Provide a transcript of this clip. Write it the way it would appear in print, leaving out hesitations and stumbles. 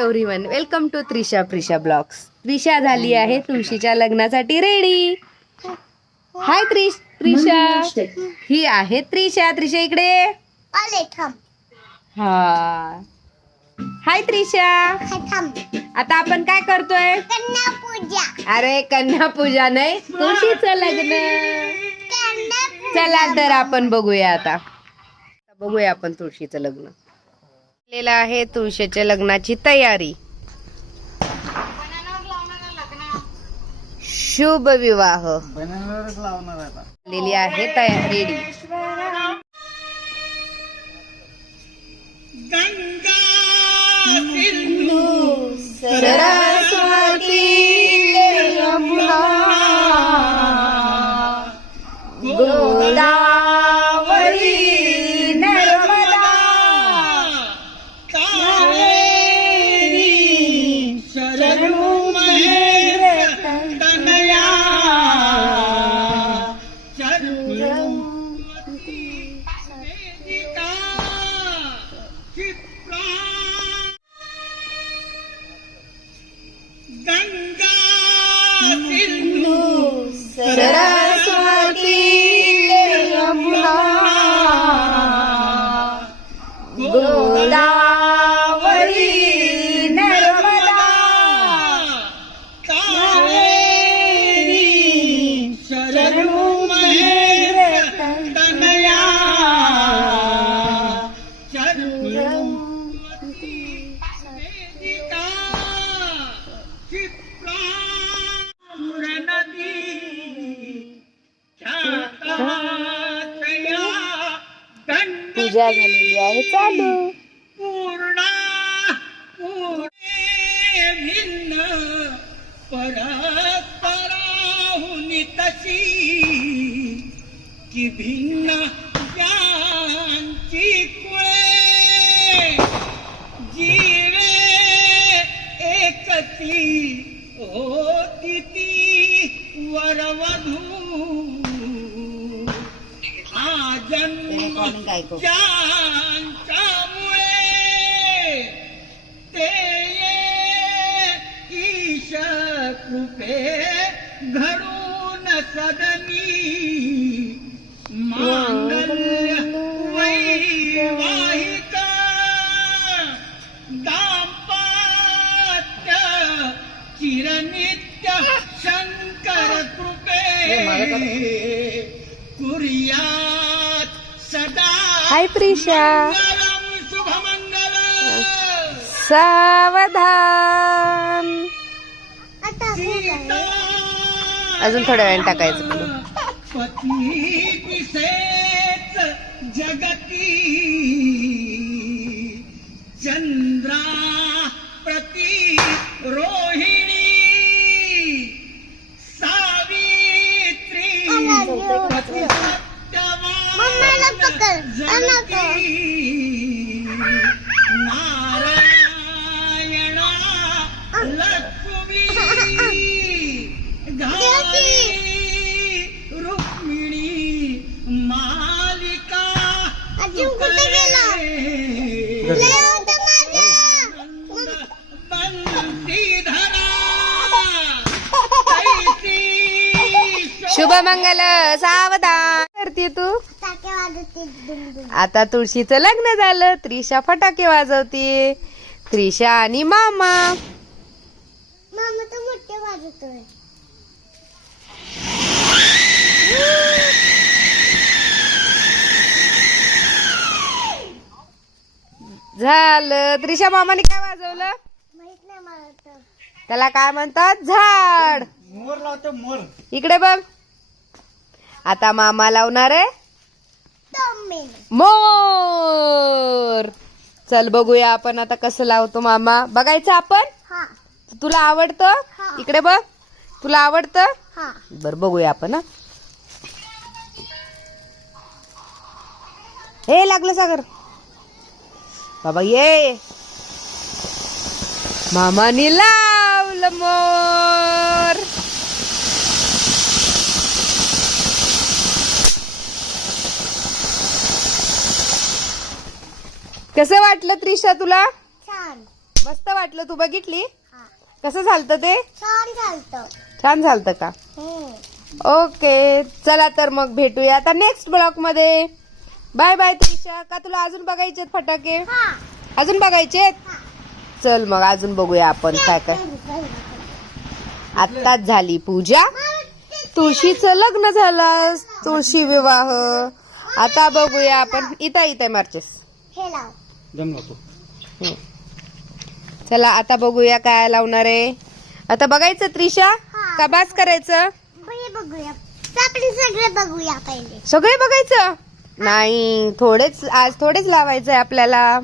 Everyone, welcome to Trisha Prisha blogs. Trisha झाली आहे तुळशीच्या लग्नासाठी रेडी. हाय त्रिशा. ही आहे त्रिशा. त्रिशा इकडे. हा, हाय त्रिशा. आता आपण काय करतोय? कन्या पूजा. अरे कन्या पूजा नाही, तुळशीचं लग्न. चला तर आपण बघूया. आता बघूया आपण तुळशीचं लग्न. केलेलं आहे तुळशीच्या लग्नाची तयारी. शुभ विवाह लिहिली आहे तयारी. सरस्वती यमुना गोदावरी नर्मदा कावेरी शरणु तनया गंगा सिंधु सरस्वती यमुना गोदावरी नर्मदा कावेरी शरणु तनया पूजा झालेली आहे चालू. पूर्णा भिन्न परस्पराहुनी तशी की भिन्न ज्यांची कुळे जीवे एकती होती ती वरवधू. हा जन्म ज्यांच्यामुळे ते ईश कृपे घडून सदनी मांगल्य वैवाहिक दाम्पत्य चिरनित्य शंकर कृपे कुर्यात सदा. हाय प्रिशा. शुभमंगल. सावधान. अजून थोड्या वेळाने टाकायचं. पती विशेष जगती चंद्रा प्रति रोहिणी सावित्री नारायणा लक्ष्मी रुक्मिणी मालिका शुभ मंगल. सावधान. करते तू. आता तुळशीचं लग्न झालं. त्रिशा फटाके वाजवते. त्रिशा आणि मामा. मामा तर मोठे वाजवतोय. झालं. त्रिशा मामाने काय वाजवलं? माहित नाही मला तर. त्याला काय म्हणतात? झाड. मोर लावतो मोर. इकडे बघ. आता मामा लावणार आहे मोर. चल बघूया आपण आता कसं लावतो मामा. बघायचं आपण. तुला आवडतं? इकडे बघ. तुला आवडतं? बर बघूया आपण. हे लागलं सागर बाबा. ये मामाने लावलं मोर. कसं वाटलं त्रिशा तुला? छान. मस्त वाटलं. तू बघितली हा. कसं झालतं ते? छान झालतं. छान झालतं का? ओके, चला तर मग भेटूया आता नेक्स्ट ब्लॉग मध्ये. Bye bye Trisha. का तुला अजून बघायचे फटाके? हा. अजून बघायचे? चल मग अजून बघूया आपण काय काय. आत्ताच झाली पूजा, तुळशीचं लग्न झालं, तुळशी विवाह. आता बघूया आपण. इथं मार्चेस. हे लाव. चला आता बघूया काय लावणार आहे. आता बघायचं त्रिशा का बास करायचं? बघूया. आपण सगळे बघूया पहिले. सगळे बघायचं नाही, थोडेच आज थोडेच लावायचंय आपल्याला.